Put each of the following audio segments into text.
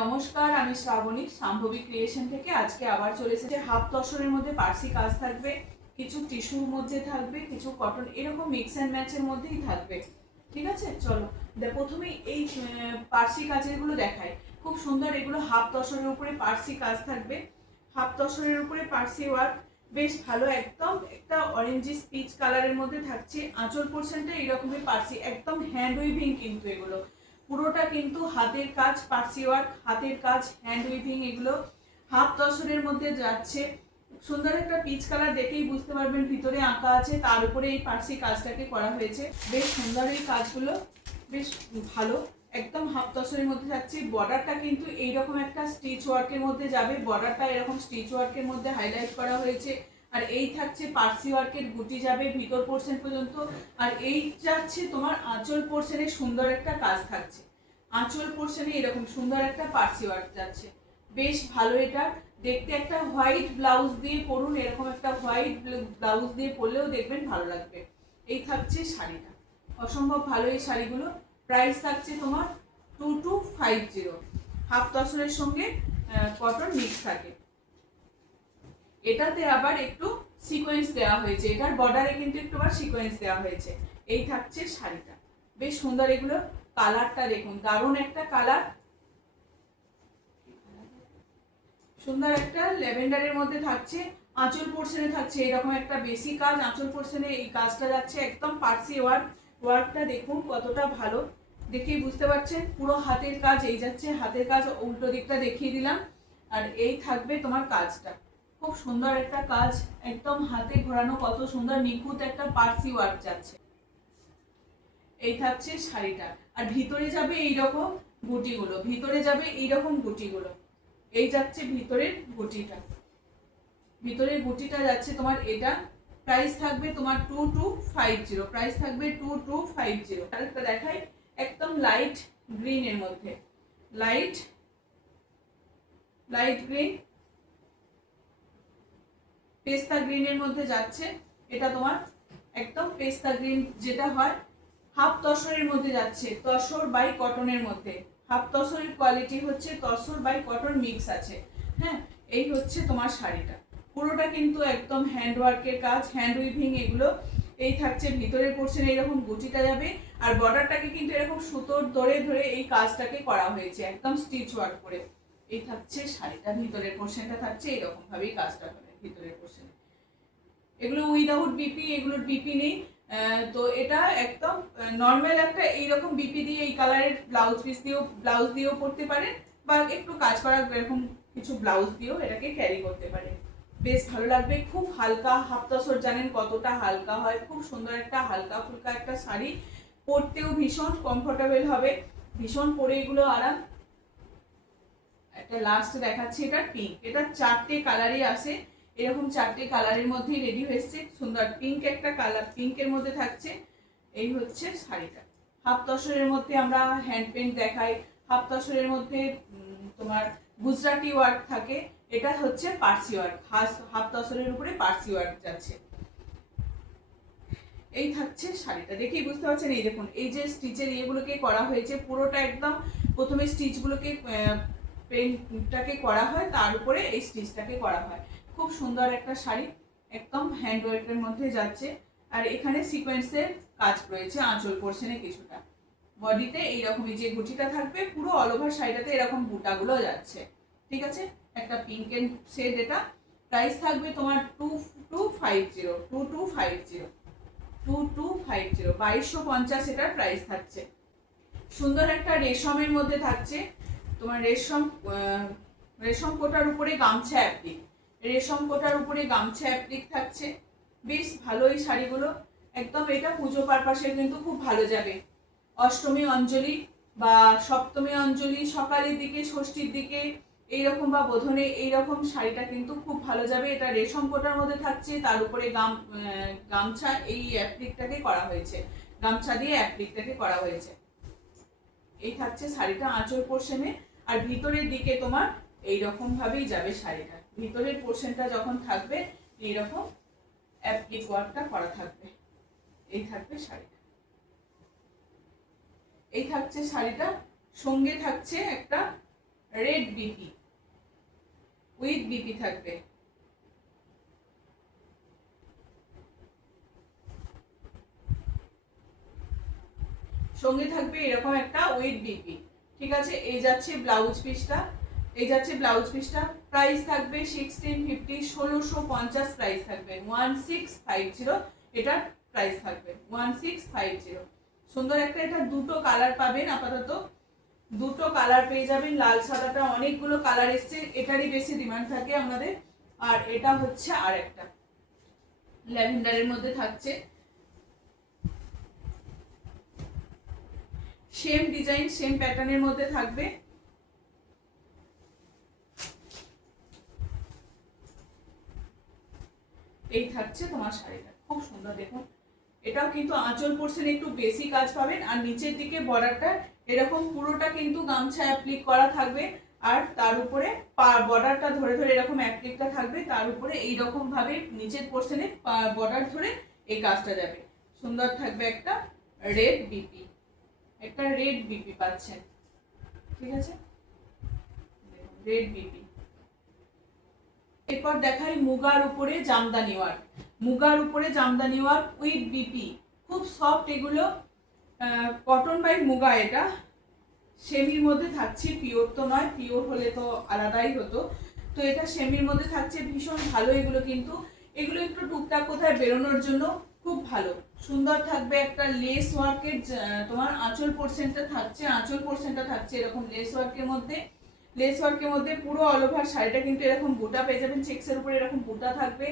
নমস্কার, আমি শ্রাবণী শাম্ভবী ক্রিয়েশন থেকে আজকে আবার চলে এসেছে। হাফ তসরের মধ্যে পার্সি কাজ থাকবে, কিছু টিস্যুর মধ্যে থাকবে, কিছু কটন, এরকম মিক্স অ্যান্ড ম্যাচের মধ্যেই থাকবে। ঠিক আছে, চলো প্রথমেই এই পার্সি কাজেরগুলো দেখায়। খুব সুন্দর, এগুলো হাফ তসরের উপরে পার্সি কাজ থাকবে। হাফ তসরের উপরে পার্সি ওয়ার্ক বেশ ভালো, একদম একটা অরেঞ্জিস পিচ কালারের মধ্যে থাকছে। আঁচল পোর্শনটা এইরকমই পার্সি, একদম হ্যান্ড উইভিং, কিন্তু এগুলো পুরোটা কিন্তু হাতের কাজ, পার্সি ওয়ার্ক, হাতের কাজ, হ্যান্ড উইভিং। এগুলো হাফ তসরের মধ্যে যাচ্ছে। সুন্দর একটা পিচ কালার দেখেই বুঝতে পারবেন ভিতরে আঁকা আছে, তার উপরে এই পার্সি কাজটাকে করা হয়েছে। বেশ সুন্দর এই কাজগুলো, বেশ ভালো, একদম হাফ তসরের মধ্যে থাকছে। বর্ডারটা কিন্তু এইরকম একটা স্টিচ ওয়ার্কের মধ্যে যাবে, বর্ডারটা এরকম স্টিচ ওয়ার্কের মধ্যে হাইলাইট করা হয়েছে। আর এই থাকছে পার্সি ওয়ার্কের গুটি যাবে ভিতর পোর্শন পর্যন্ত। আর এই যাচ্ছে তোমার আঁচল পোর্শনে সুন্দর একটা কাজ থাকছে। আঁচল পোর্শনে এরকম সুন্দর একটা পার্সি ওয়ার্ক যাচ্ছে, বেশ ভালো। এটা দেখতে একটা হোয়াইট ব্লাউজ দিয়ে পরুন, এরকম একটা হোয়াইট ব্লাউজ দিয়ে পরলেও দেখবেন ভালো লাগবে। এই থাকছে শাড়িটা, অসম্ভব ভালো এই শাড়িগুলো। প্রাইস থাকছে তোমার 2250। হাফ তসরের সঙ্গে কটন মিক্স থাকে। এটাতে আবার একটু সিকোয়েন্স দেওয়া হয়েছে, এটার বর্ডারে কিন্তু একটু আবার সিকোয়েন্স দেওয়া হয়েছে। এই থাকছে শাড়িটা, বেশ সুন্দর। এগুলো কালারটা দেখুন, দারুণ একটা কালার, সুন্দর একটা ল্যাভেন্ডারের মধ্যে থাকছে। আঁচল পোর্শনে থাকছে এরকম একটা বেশি কাজ, আঁচল পোর্শনে এই কাজটা যাচ্ছে একদম পার্সি ওয়ার্ক। ওয়ার্কটা দেখুন কতটা ভালো, দেখেই বুঝতে পারছেন পুরো হাতের কাজ। এই যাচ্ছে হাতের কাজ, উল্টো দিকটা দেখিয়ে দিলাম। আর এই থাকবে তোমার কাজটা, খুব সুন্দর একটা কাজ, একদম হাতে ঘোরানো, কত সুন্দর নিখুঁত একটা পার্সি ওয়ার্ক যাচ্ছে। এই থাকছে শাড়িটা, আর ভিতরে যাবে এইরকম গুটিগুলো, ভিতরে যাবে এইরকম গুটিগুলো। এই যাচ্ছে ভিতরের গুটিটা, ভিতরের গুটিটা যাচ্ছে তোমার এটা। প্রাইস থাকবে তোমার 2250, প্রাইস থাকবে 2250। আরেকটা দেখাই, একদম লাইট গ্রিন এর মধ্যে, লাইট গ্রিন, পেস্তা গ্রিনের মধ্যে যাচ্ছে। এটা তোমার একদম পেস্তা গ্রিন যেটা হয়, হাফ তসরের মধ্যে যাচ্ছে, তসর বাই কটনের মধ্যে। হাফ তসরের কোয়ালিটি হচ্ছে তসর বাই কটন মিক্স আছে। হ্যাঁ, এই হচ্ছে তোমার শাড়িটা, পুরোটা কিন্তু একদম হ্যান্ড ওয়ার্কের কাজ, হ্যান্ড উইভিং এগুলো। এই থাকছে ভিতরের পোর্শনে এরকম গুটিটা যাবে, আর বর্ডারটাকে কিন্তু এরকম সুতোর ধরে ধরে এই কাজটাকে করা হয়েছে একদম স্টিচ ওয়ার্ক করে। এই থাকছে শাড়িটা, ভিতরের পোর্শনটা থাকছে এরকম ভাবেই কাজটা হবে ভিতরের পোর্শনে। এগুলো উইদাউট বিপি, এগুলোর বিপি নেই। তো এটা একদম নর্মাল একটা এইরকম বিপি দিয়ে এই কালারের ব্লাউজ পিস দিয়েও পরতে পারেন, বা একটু কাজ করা এরকম কিছু ব্লাউজ দিয়েও এটাকে ক্যারি করতে পারেন। বেশ ভালো লাগবে, খুব হালকা। হাফ তসর জানেন কতটা হালকা হয়, খুব সুন্দর একটা হালকা ফুলকা একটা শাড়ি, পরতেও ভীষণ কমফোর্টেবল হবে, ভীষণ পরে এগুলো আরাম। একটা লাস্ট দেখাচ্ছি, এটা পিঙ্ক, এটা 4টে কালারই আসে, এরকম 4টে কালারের মধ্যেই রেডি হয়েছে। সুন্দর পিঙ্ক একটা কালার, পিঙ্কের মধ্যে থাকছে। এই হচ্ছে শাড়িটা। হাফ তসরের মধ্যে আমরা হ্যান্ড পেন্ট দেখাই, হাফ তসরের মধ্যে তোমার গুজরাটি ওয়ার্ক থাকে, এটা হচ্ছে পার্সি ওয়ার্ক। হাফ তসরের উপরে পার্সি ওয়ার্ক যাচ্ছে। এই থাকছে শাড়িটা, দেখেই বুঝতে পারছেন। এই দেখুন, এই যে স্টিচের ইয়েগুলোকে করা হয়েছে, পুরোটা একদম প্রথমে স্টিচগুলোকে পেন্টটাকে করা হয়, তার উপরে এই স্টিচটাকে করা হয়। খুব সুন্দর একটা শাড়ি, একদম হ্যান্ড ওয়ার্কের মধ্যে যাচ্ছে। আর এখানে সিকোয়েন্সের কাজ রয়েছে আঁচল পোর্শনে কিছুটা, বডিতে এইরকমই যে গুটিটা থাকবে, পুরো অল ওভার শাড়িটাতে এরকম বুটাগুলো যাচ্ছে। ঠিক আছে, একটা পিঙ্ক এন্ড শেড। এটা প্রাইস থাকবে তোমার 2250, 2250 এটার প্রাইস থাকছে। সুন্দর একটা রেশমের মধ্যে থাকছে তোমার, রেশম কোটার উপরে গামছা অ্যাপ্লিক, রেশম কোটার উপরে গামছা অ্যাপ্লিক থাকছে। বেশ ভালো এই শাড়িগুলো, একদম এটা পুজো পারপাসে কিন্তু খুব ভালো যাবে। অষ্টমী অঞ্জলি বা সপ্তমী অঞ্জলি, সকালের দিকে, ষষ্ঠীর দিকে এইরকম, বা বোধনে এইরকম শাড়িটা কিন্তু খুব ভালো যাবে। এটা রেশম কোটার মধ্যে থাকছে, তার উপরে গামছা এই অ্যাপ্লিকটাকে করা হয়েছে, গামছা দিয়ে অ্যাপ্লিকটাকে করা হয়েছে। এই থাকছে শাড়িটা আঁচল পোর্শনে। আর ভিতরের দিকে তোমার এইরকম ভাবেই যাবে শাড়িটা, ভিতরের পোর্শনটা যখন থাকবে এইরকম অ্যাপ্লিক ওয়ার্কটা করা থাকবে। এই থাকবে শাড়িটা, এই থাকছে শাড়িটা। সঙ্গে থাকছে একটা রেড বিপি উইথ বিপি থাকবে। সঙ্গে থাকবে এরকম একটা উইথ বিপি। ঠিক আছে, এই যাচ্ছে ব্লাউজ পিসটা, প্রাইস থাকবে 1650, 1650 প্রাইস থাকবে, 1650 এটার প্রাইস থাকবে 1650। সুন্দর একটা, এটা দুটো কালার পাবেন, আপাতত দুটো কালার পেয়ে যাবেন। লাল সাদাটা অনেকগুলো কালার এসছে, এটারই বেশি ডিমান্ড থাকে আমাদের। আর এটা হচ্ছে আর একটা ল্যাভেন্ডারের মধ্যে থাকছে, সেম ডিজাইন সেম প্যাটার্নের মধ্যে থাকবে। এই থাকছে তোমার শাড়িটা, খুব সুন্দর দেখুন। এটাও কিন্তু আঁচল পোর্শনে একটু বেশি কাজ পাবেন, আর নিচের দিকে বর্ডারটা এরকম পুরোটা কিন্তু গামছা অ্যাপ্লিক করা থাকবে, আর তার উপরে বর্ডারটা ধরে ধরে এরকম অ্যাপ্লিকটা থাকবে, তার উপরে এইরকম ভাবে নিচের পোর্শনে বর্ডার ধরে এই কাজটা যাবে। সুন্দর থাকবে একটা রেড বিপি, একটা রেড বিপি পাচ্ছেন। ঠিক আছে, রেড বিপি। এরপর দেখাই মুগার উপরে জামদানি ওয়ার্ক, মুগার উপরে জামদানি ওয়ার্ক উইথ বিপি, খুব সফট এগুলো, কটন বাই মুগা। এটা সেমির মধ্যে থাকছে, পিওর তো নয়, পিওর হলে তো আলাদাই হতো। তো এটা সেমির মধ্যে থাকছে, ভীষণ ভালো এগুলো, কিন্তু এগুলো একটু টুকটাক কোথায় বেরোনোর জন্য খুব ভালো। সুন্দর থাকবে একটা লেস ওয়ার্কের, তোমার আঁচল পোর্শনটা থাকছে এরকম লেস ওয়ার্কের মধ্যে। লেস ওয়ার্কের মধ্যে পুরো অল ওভার শাড়িটা কিন্তু এরকম বুটা পেয়ে যাবেন, চেক্সের উপরে এরকম বুটা থাকবে।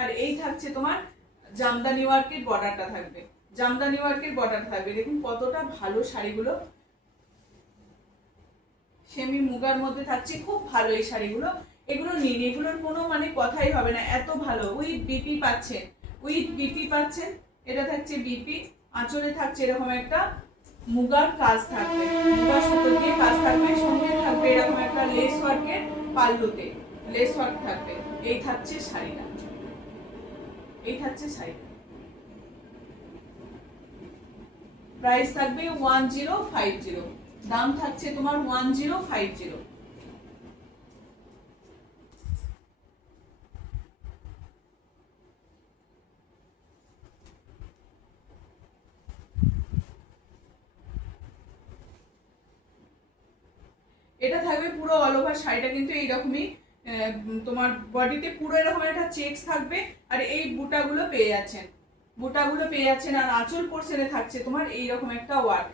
আর এই থাকছে তোমার জামদানি ওয়ার্কের বর্ডারটা থাকবে, দেখুন কতটা ভালো শাড়িগুলো, সেমি মুগার মধ্যে থাকছে, খুব ভালো এই শাড়িগুলো। এগুলো নিন, এগুলোর কোনো মানে কথাই হবে না, এত ভালো। উইথ বিপি পাচ্ছেন, এটা থাকছে বিপি, আঁচলে থাকছে এরকম একটা মুগার কাজ থাকবে, মুগার সুতো দিয়ে কাজ থাকবে, সঙ্গে থাকবে এরকম একটা লেস ওয়ার্কের পাল্লুতে লেস ওয়ার্ক থাকবে। এই থাকছে শাড়িটা, প্রাইস থাকবে 1050, দাম থাকছে তোমার 1050। এটা থাকবে পুরো অল ওভার শাড়িটা কিন্তু এইরকমই, তোমার বডিতে পুরো এরকম একটা চেকস থাকবে, আর এই বুটাগুলো পেয়ে যাচ্ছেন, আর আঁচল পোর্শনে থাকছে তোমার এইরকম একটা ওয়ার্ক,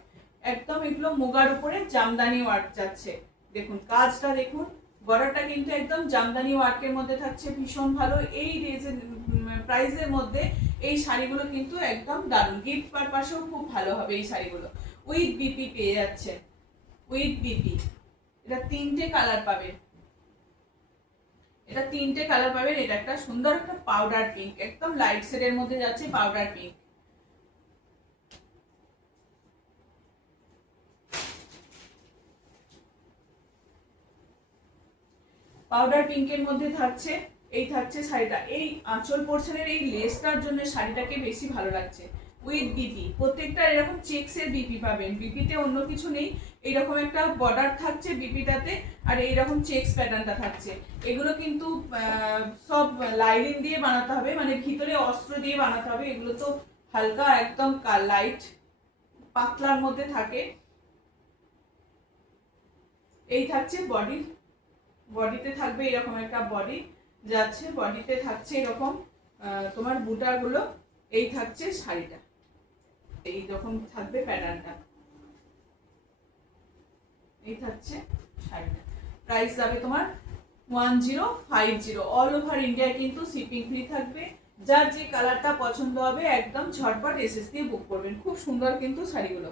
একদম এগুলো মুগার উপরে জামদানি ওয়ার্ক যাচ্ছে। দেখুন কাজটা দেখুন, বর্ডারটা কিন্তু একদম জামদানি ওয়ার্কের মধ্যে থাকছে, ভীষণ ভালো। এই প্রাইসের মধ্যে এই শাড়িগুলো কিন্তু একদম দারুণ, গিফট পারপাসেও খুব ভালো হবে এই শাড়িগুলো। উইথ বিপি পেয়ে যাচ্ছে, এটা তিনটে কালার পাবেন, এটা একটা সুন্দর একটা পাউডার পিঙ্ক, একদম লাইট শেডের মধ্যে যাচ্ছে পাউডার পিঙ্ক। পাউডার পিঙ্কের মধ্যে থাকছে, এই থাকছে শাড়িটা, এই আঁচল পোর্শনের এই লেসটার জন্য শাড়িটাকে বেশি ভালো লাগছে। উইথ বিপি, প্রত্যেকটা এরকম চেক্সের বিপি পাবেন, বিপিতে অন্য কিছু নেই, এইরকম একটা বর্ডার থাকছে বিপিটাতে, আর এইরকম চেক্স প্যাটার্নটা থাকছে। এগুলো কিন্তু সব লাইনিং দিয়ে বানাতে হবে, মানে ভিতরে অস্ত্র দিয়ে বানাতে হবে, এগুলো তো হালকা একদম লাইট পাতলার মধ্যে থাকে। এই থাকছে বডিতে থাকবে এরকম একটা বডি যাচ্ছে, বডিতে থাকছে এরকম তোমার বুটাগুলো। এই থাকছে শাড়িটা, এই রকম থাকবে প্যাটার্নটা, এই থাকছে শাড়িটা। প্রাইস যাবে তোমার 1050, অল ওভার ইন্ডিয়া কিন্তু শিপিং ফ্রি থাকবে। যার যে কালারটা পছন্দ হবে একদম ঝটপট এসএস দিয়ে বুক করবেন। খুব সুন্দর কিন্তু শাড়িগুলো,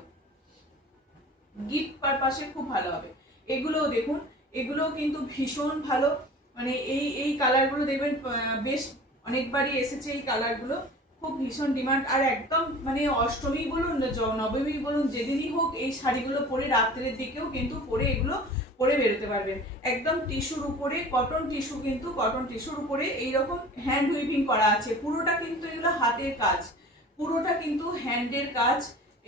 গিফট পারপাসে খুব ভালো হবে। এগুলোও দেখুন, এগুলোও কিন্তু ভীষণ ভালো, মানে এই কালারগুলো দেখবেন বেশ অনেকবারই এসেছে, এই কালারগুলো খুব ভীষণ ডিমান্ড। আর একদম মানে অষ্টমী বলুন নবমী বলুন, যেদিনই হোক এই শাড়িগুলো পরে রাত্রের দিকেও কিন্তু এগুলো পরে বেরোতে পারবেন। একদম টিস্যুর উপরে, কটন টিস্যুর উপরে এইরকম হ্যান্ড উইভিং করা আছে, পুরোটা কিন্তু এগুলো হাতের কাজ, পুরোটা কিন্তু হ্যান্ডের কাজ।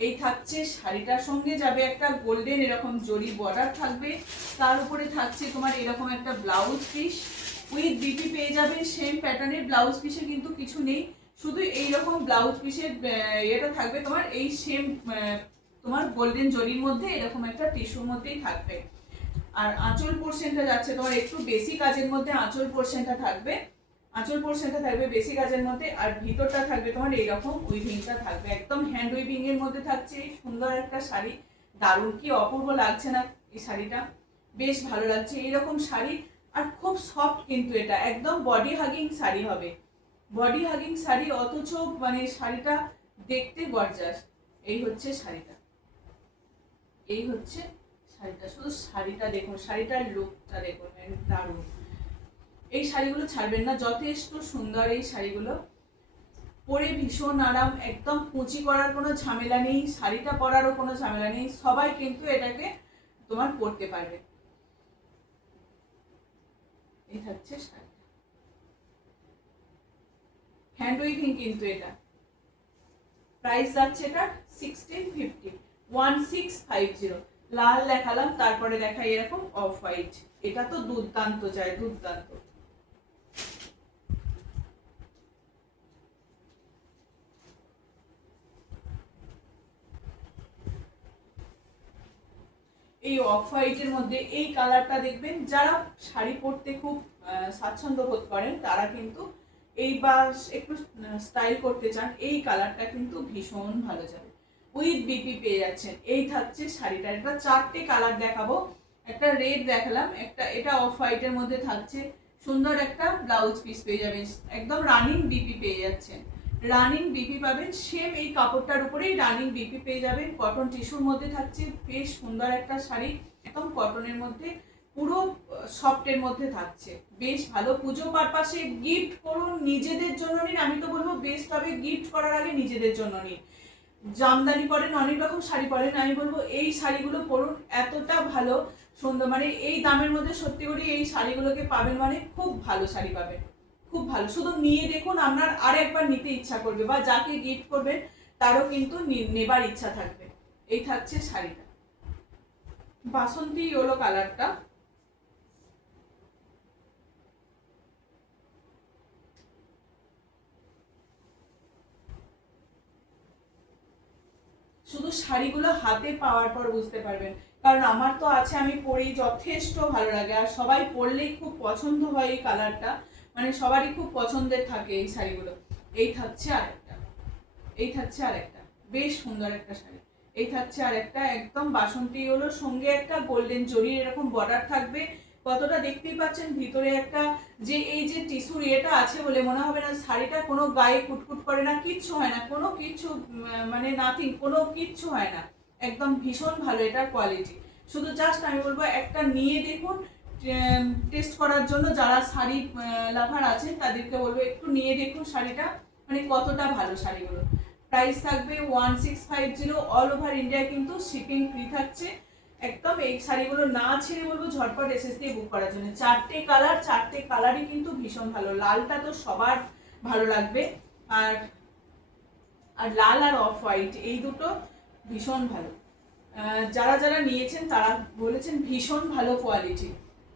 এই থাকছে শাড়িটার সঙ্গে যাবে একটা গোল্ডেন এরকম জরি বর্ডার থাকবে, তার উপরে থাকছে তোমার এরকম একটা ব্লাউজ পিস উইথ বিপি পেয়ে যাবে। সেম প্যাটার্নের ব্লাউজ পিসে কিন্তু কিছু নেই, শুধু এইরকম ব্লাউজ পিসের এটা থাকবে তোমার এই সেম তোমার গোল্ডেন জরির মধ্যে এরকম একটা টিস্যুর মধ্যেই থাকবে। আর আঁচল পোর্শনটা যাচ্ছে তোমার একটু বেশি কাজের মধ্যে, আঁচল পোর্শনটা থাকবে, আঁচল পোর্শনটা থাকবে বেশি কাজের মধ্যে। আর ভিতরটা থাকবে তোমার এইরকম উইভিংটা থাকবে, একদম হ্যান্ড উইভিং এর মধ্যে থাকছে এই সুন্দর একটা শাড়ি। দারুণ, কি অপূর্ব লাগছে না এই শাড়িটা, বেশ ভালো লাগছে এইরকম শাড়ি। আর খুব সফট কিন্তু এটা একদম বডি হাগিং শাড়ি হবে, বডি হাগিং শাড়ি, অথচ মানে শাড়িটা দেখতে গর্জাস। এই হচ্ছে শাড়িটা, এই হচ্ছে শাড়িটা, শুধু শাড়িটা দেখুন, শাড়িটার লুকটা দেখুন, দারুণ। এই শাড়িগুলো ছাড়বেন না, যথেষ্ট সুন্দর এই শাড়িগুলো, পরে ভীষণ আরাম, একদম কুচি করার কোনো ঝামেলা নেই, শাড়িটা পরারও কোনো ঝামেলা নেই, সবাই কিন্তু এটাকে তোমার পরতে পারবে। এই থাকছে শাড়িটা, হ্যান্ড উইভিং কিন্তু এটা। প্রাইস যাচ্ছে এটা 1650, 1650। লাল দেখালাম, তারপরে দেখাই এরকম অফ হোয়াইট, এটা তো দুর্দান্ত যায়, দুর্দান্ত। এই অফ হোয়াইটের মধ্যে এই কালারটা দেখবেন, যারা শাড়ি পরতে খুব স্বাচ্ছন্দ্য বোধ করেন তারা কিন্তু এই বা একটু স্টাইল করতে চান, এই কালারটা কিন্তু ভীষণ ভালো যাবে। উইথ বিপি পেয়ে যাচ্ছেন। এই থাকছে শাড়িটা, এটা 4টে কালার দেখাবো, একটা রেড দেখালাম, একটা এটা অফ হোয়াইটের মধ্যে থাকছে, সুন্দর একটা ব্লাউজ পিস পেয়ে যাবেন, একদম রানিং বিপি পেয়ে যাচ্ছেন, রানিং বিপি পাবেন, সেম এই কাপড়টার উপরেই রানিং বিপি পেয়ে যাবেন। কটন টিস্যুর মধ্যে থাকছে, বেশ সুন্দর একটা শাড়ি, একদম কটনের মধ্যে, পুরো সফটের মধ্যে থাকছে, বেশ ভালো। পুজো পারপাসে গিফট করুন, নিজেদের জন্য নিন, আমি তো বলবো বেস্ট হবে গিফট করার আগে নিজেদের জন্য নিন। জামদানি পরেন, অনেক রকম শাড়ি পরেন, আমি বলবো এই শাড়িগুলো পরুন, এতটা ভালো সুন্দর, মানে এই দামের মধ্যে সত্যি করে এই শাড়িগুলোকে পাবেন মানে খুব ভালো শাড়ি পাবেন, খুব ভালো। শুধু নিয়ে দেখুন, আপনার আর একবার নিতে ইচ্ছা করবে, বা যাকে গিফট করবেন তারও কিন্তু নেবার ইচ্ছা থাকবে। এই থাকছে শাড়িটা, বাসন্তী ইয়েলো কালারটা, শুধু শাড়িগুলো হাতে পাওয়ার পর বুঝতে পারবেন, কারণ আমার তো আছে, আমি পরি, যথেষ্ট ভালো লাগে, আর সবাই পরলেই খুব পছন্দ হয় এই কালারটা, মানে সবারই খুব পছন্দের থাকে এই শাড়িগুলো। এই থাকছে আরেকটা, এই থাকছে আরেকটা, বেশ সুন্দর একটা শাড়ি। এই থাকছে আরেকটা, একদম বাসন্তী ইয়েলোর সঙ্গে একটা গোল্ডেন জরির এরকম বর্ডার থাকবে, কতটা দেখতেই পাচ্ছেন। ভিতরে একটা যে এই যে টিস্যুর ইয়েটা আছে বলে মনে হবে না শাড়িটা কোনো গায়ে কুটকুট করে না, কিচ্ছু হয় না, কোনো কিচ্ছু মানে নাথিং, কোনো কিচ্ছু হয় না, একদম ভীষণ ভালো এটার কোয়ালিটি। শুধু জাস্ট আমি বলবো একটা নিয়ে দেখুন, টেস্ট করার জন্য, যারা শাড়ি লাভার আছেন তাদেরকে বলবো একটু নিয়ে দেখুন শাড়িটা, মানে কতটা ভালো শাড়িগুলো। প্রাইস থাকবে 1650, অল ওভার ইন্ডিয়া কিন্তু শিপিং ফ্রি থাকছে। একদম এই শাড়িগুলো না ছেড়ে বলবো ঝটপট এসএস দিয়ে বুক করার জন্য। 4টে কালার, 4টে কালারই কিন্তু ভীষণ ভালো, লালটা তো সবার ভালো লাগবে, আর আর লাল আর অফ হোয়াইট এই দুটো ভীষণ ভালো, যারা যারা নিয়েছেন তারা বলেছেন ভীষণ ভালো কোয়ালিটি।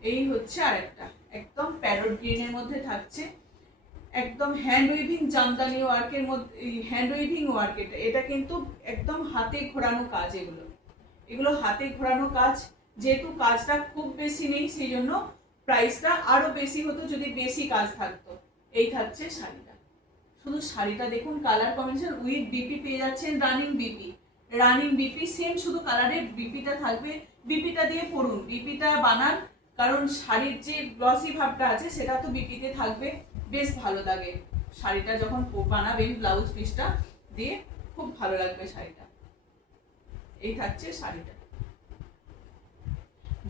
এই হচ্ছে আরেকটা, একদম প্যারট গ্রিনের মধ্যে থাকছে, একদম হ্যান্ড উইভিং জামদানি ওয়ার্কের মধ্যে, হ্যান্ড উইভিং ওয়ার্ক, এটা কিন্তু একদম হাতে ঘোরানো কাজ, এগুলো হাতে ঘোরানো কাজ, যেহেতু কাজটা খুব বেশি নেই সেই জন্য প্রাইসটা আরো বেশি হতো যদি বেশি কাজ থাকতো। এই থাকছে শাড়িটা, শুধু শাড়িটা দেখুন, কালার কম্বিনেশন উইথ বিপি পেয়ে যাচ্ছেন, running BP, running BP same, শুধু কালারের বিপিটা থাকবে, বিপিটা দিয়ে পরুন, বিপিটা বানান, কারণ শাড়ির যে গ্লসি ভাবটা আছে সেটা তো বিপিতে থাকবে, বেশ ভালো লাগে শাড়িটা যখন বানাবেন, ব্লাউজ পিসটা দিয়ে খুব ভালো লাগবে শাড়িটা। এই থাকছে শাড়িটা,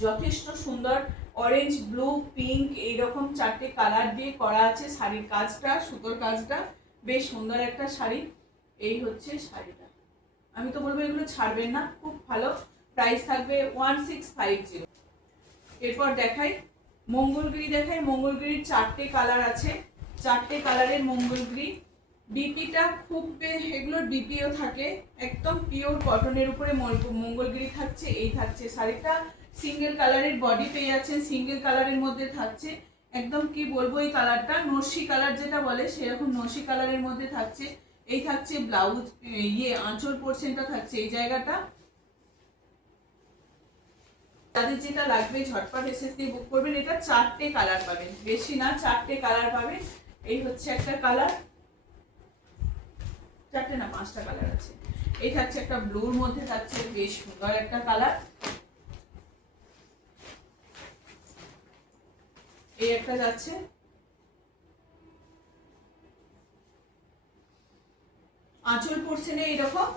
যথেষ্ট সুন্দর, অরেঞ্জ, ব্লু, পিঙ্ক এইরকম 4টে কালার দিয়ে করা আছে শাড়ির কাজটা, সুতোর কাজটা, বেশ সুন্দর একটা শাড়ি। এই হচ্ছে শাড়িটা, আমি তো বলবো এগুলো ছাড়বেন না, খুব ভালো। প্রাইস থাকবে 1650। এরপর দেখাই মঙ্গলগিরি, দেখাই মঙ্গলগিরির 4টে কালার আছে, 4টে কালারের মঙ্গলগিরি, বিপিটা খুব এগুলোর বিপিও থাকে, একদম পিওর কটনের উপরে মঙ্গলগিরি থাকছে। এই থাকছে শাড়িটা, সিঙ্গেল কালারের বডি পেয়ে যাচ্ছেন, সিঙ্গেল কালারের মধ্যে থাকছে। একদম কি বলবো, এই কালারটা নস্যি কালার যেটা বলে সেরকম নস্যি কালারের মধ্যে থাকছে। এই থাকছে ব্লাউজ, আঁচল পোর্শনটা থাকছে এই জায়গাটা। তাদের যেটা লাগবে ঝটপট এসে দিয়ে বুক করবেন। এটা 4টে কালার পাবেন, বেশি না 4টে কালার পাবেন। এই হচ্ছে একটা কালার, 4টে না 5টা কালার আছে। এই থাকছে একটা ব্লুর মধ্যে থাকছে, বেশ সুন্দর একটা কালার। এই একটা যাচ্ছে, আঁচল পোর্শনে এইরকম।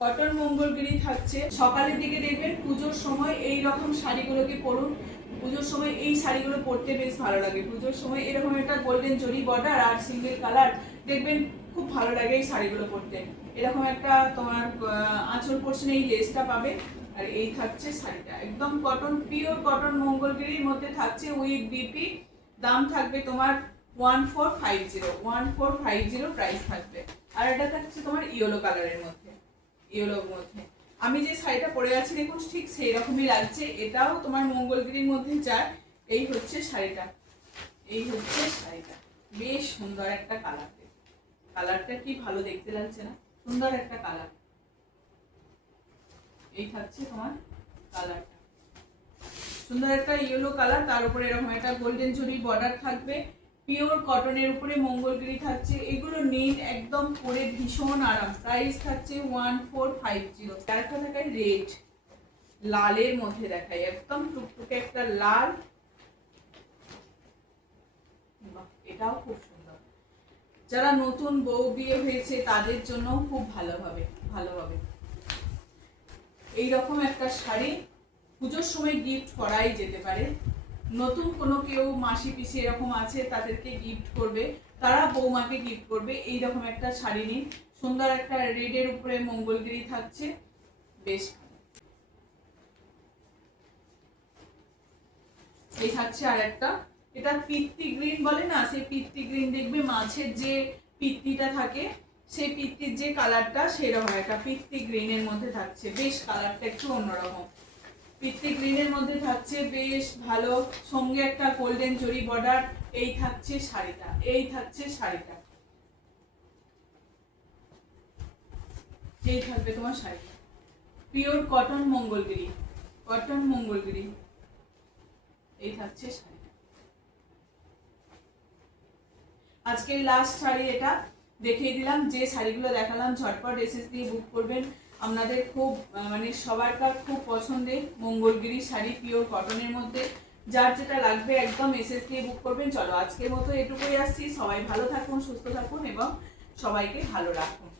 কটন মঙ্গলগিরি থাকছে। সকালের দিকে দেখবেন পুজোর সময় এই রকম শাড়িগুলোকে পরুন, পুজোর সময় এই শাড়িগুলো পরতে বেশ ভালো লাগে। পুজোর সময় এরকম একটা গোল্ডেন জরি বর্ডার আর সিঙ্গেল কালার দেখবেন খুব ভালো লাগে এই শাড়িগুলো পরতে। এরকম একটা তোমার আঁচল পোর্শনে এই লেসটা পাবে। আর এই থাকছে শাড়িটা, একদম কটন, পিওর কটন মঙ্গলগিরির মধ্যে থাকছে উইথ বিপি। দাম থাকবে তোমার 1450 প্রাইস থাকবে। আর এটা থাকছে তোমার ইয়েলো কালারের মধ্যে, ইয়েলোর মধ্যে। আমি যে শাড়িটা পরে আছি দেখুন ঠিক সেই রকমই লাগছে, এটাও তোমার মঙ্গলগিরির মধ্যে যায়। এই হচ্ছে শাড়িটা, এই হচ্ছে শাড়িটা, বেশ সুন্দর একটা কালার। কালারটা কি ভালো দেখতে লাগছে না, সুন্দর একটা কালার। এই থাকছে তোমার কালারটা, সুন্দর একটা ইয়েলো কালার, তার উপরে এরকম একটা গোল্ডেন জরি বর্ডার থাকবে। পিওর কটনের উপরে মঙ্গলগিরি থাকছে। এগুলো নিন, একদম পরে ভীষণ আরাম। প্রাইস থাকছে 1450। একটা দেখায় রেড, লালের মধ্যে দেখায়, একদম টুকটুকে একটা লাল। এটাও খুব সুন্দর, যারা নতুন বউ বিয়ে হয়েছে তাদের জন্য খুব ভালো হবে। এইরকম একটা শাড়ি পুজোর সময় গিফট করাই যেতে পারে। নতুন কোনো কেউ মাসি পিসি এরকম আছে তাদেরকে গিফট করবে, তারা বৌমাকে গিফট করবে। এইরকম একটা শাড়ি নিন, সুন্দর একটা রেডের উপরে মঙ্গলগিরি থাকছে, বেশ। এই থাকছে আর একটা, এটা পিত্তি গ্রিন বলে না, সেই পিত্তি গ্রিন দেখবে মাছের যে পিত্তিটা থাকে সেই পিত্তির যে কালারটা সেরকম একটা পিত্তি গ্রিনের মধ্যে থাকছে, বেশ কালারটা একটু অন্যরকম। পিত্তি গ্রিনের মধ্যে থাকছে, বেশ ভালো, সঙ্গে একটা গোল্ডেন জরি বর্ডার। এই থাকছে শাড়িটা, এই থাকছে শাড়িটা, এই থাকবে তোমার শাড়িটা। Pure cotton Mangalagiri, cotton Mangalagiri. এই থাকছে শাড়িটা, আজকের লাস্ট শাড়ি এটা দেখিয়ে দিলাম। যে শাড়িগুলো দেখালাম ঝটপট এসএস দিয়ে বুক করবেন। আপনাদের খুব মানে সবারকার খুব পছন্দের মঙ্গলগিরি শাড়ি, পিওর কটনের মধ্যে। যার যেটা লাগবে একদম এসএস দিয়ে বুক করবেন। চলো আজকের মতো এটুকুই আসছি। সবাই ভালো থাকুন, সুস্থ থাকুন এবং সবাইকে ভালো রাখুন।